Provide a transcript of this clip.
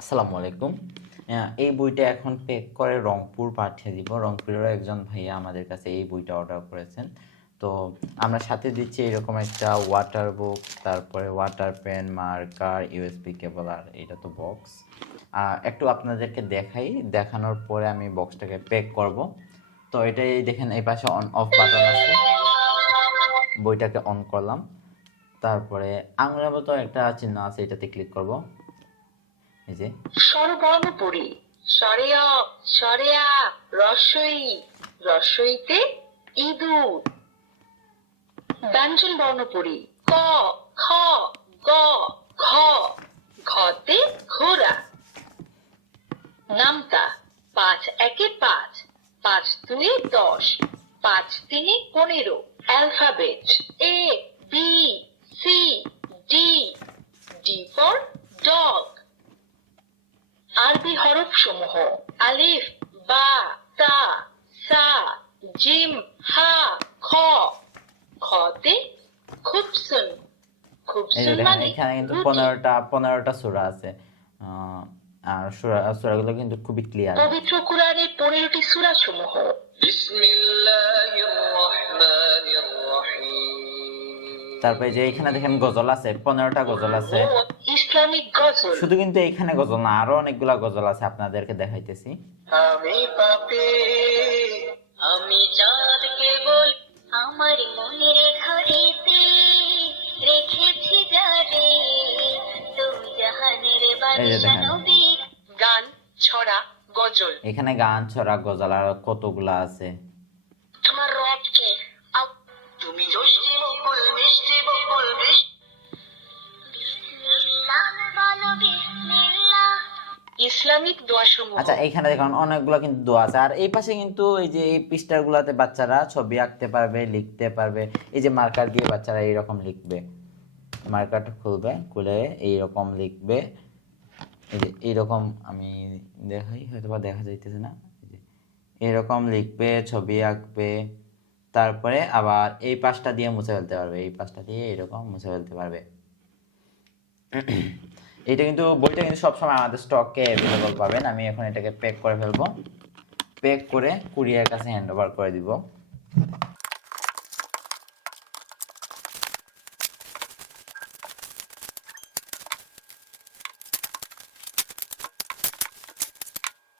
আসসালামু আলাইকুম। এই বইটা এখন প্যাক করে রংপুর পাঠিয়ে দিব। রংপুরেরও একজন ভাইয়া আমাদের কাছে এই বইটা অর্ডার করেছেন। তো আমরা সাথে দিচ্ছি এরকম একটা ওয়াটার বুক, তারপরে water pen, marker, USB cable, আর এটা তো বক্স। একটু আপনাদেরকে দেখাই, দেখানোর পরে আমি বক্সটাকে প্যাক করব। তো এটাই দেখেন, এই পাশে অন অফ বাটন আছে। বইটাকে অন করলাম, তারপরে আঙুলের মতো একটা চিহ্ন আছে, এটাতে ক্লিক করব। এই যে স্বরবর্ণ পড়ি। সরেয়া সরেয়া রস্বই, রস্বইতে ইঁদুর। ব্যঞ্জন বর্ণ পড়ি। ক খ গ ঘ, ঘতে ঘোড়া। নামতা ৫ একে ৫, ৫ দুয়ে ১০, ৫ তিনে ১৫। Alphabet A B C D, D for dog. আরবি হরফ সমূহ: আলিফ, বা, তা, সা, জিম, হা, খ। খতে খুবসুন। এই যে খুবসুন দেখেন, মানে এখানে কিন্তু রুটি। 15টা সূরা আছে। আর সূরাগুলো কিন্তু খুবই ক্লিয়ার। পবিত্র কুরআনের 15টি সূরা সমূহ: বিসমিল্লাহির রহমানির রহিম। তারপরে যে এখানে দেখেন গজল আছে, 15টা গজল আছে। ইসলামিক গজল। শুধু কিন্তু এখানে গজল না, আরো অনেকগুলা গজল আছে, আপনাদেরকে দেখাইতেছি। আমি পাপী, আমি চাঁদকে বলি আমার মনের ঘরেতে রেখেছি যারে, দু জাহানের এই যে বাদশা দেখেন, নবী। গান, ছড়া, গজল। এখানে গান, ছড়া, গজল আর কতগুলা আছে। তোমার রবকে তুমি জষ্টি বকুল মিষ্টি বকুল বৃষ্টি। বিসমিল্লাহ বলো বিসমিল্লাহ। ইসলামিক দোয়া সমূহ: আচ্ছা, এখানে দেখুন অনেকগুলো কিন্তু দোয়া আছে। আর এই পাশে কিন্তু এই যে এই পৃষ্ঠাগুলোতে বাচ্চারা ছবি আঁকতে পারবে, লিখতে পারবে। এই যে মার্কার দিয়ে বাচ্চারা এইরকম লিখবে, মার্কারটা খুলবে, খুলে এইরকম লিখবে। এই যে এইরকম, আমি দেখাই, হয়তো বা দেখা যাইতেছে না। এরকম লিখবে, ছবি আঁকবে, তারপরে আবার এই পাশটা দিয়ে মুছে ফেলতে পারবে, এই পাশটা দিয়ে এরকম মুছে ফেলতে পারবে। এটা কিন্তু বইটা কিন্তু সবসময় আমাদের স্টকে অ্যাভেলেবল পাবেন। আমি এখন এটাকে প্যাক করে ফেলবো, প্যাক করে কুরিয়ার কাছে হ্যান্ড ওভার করে দিব।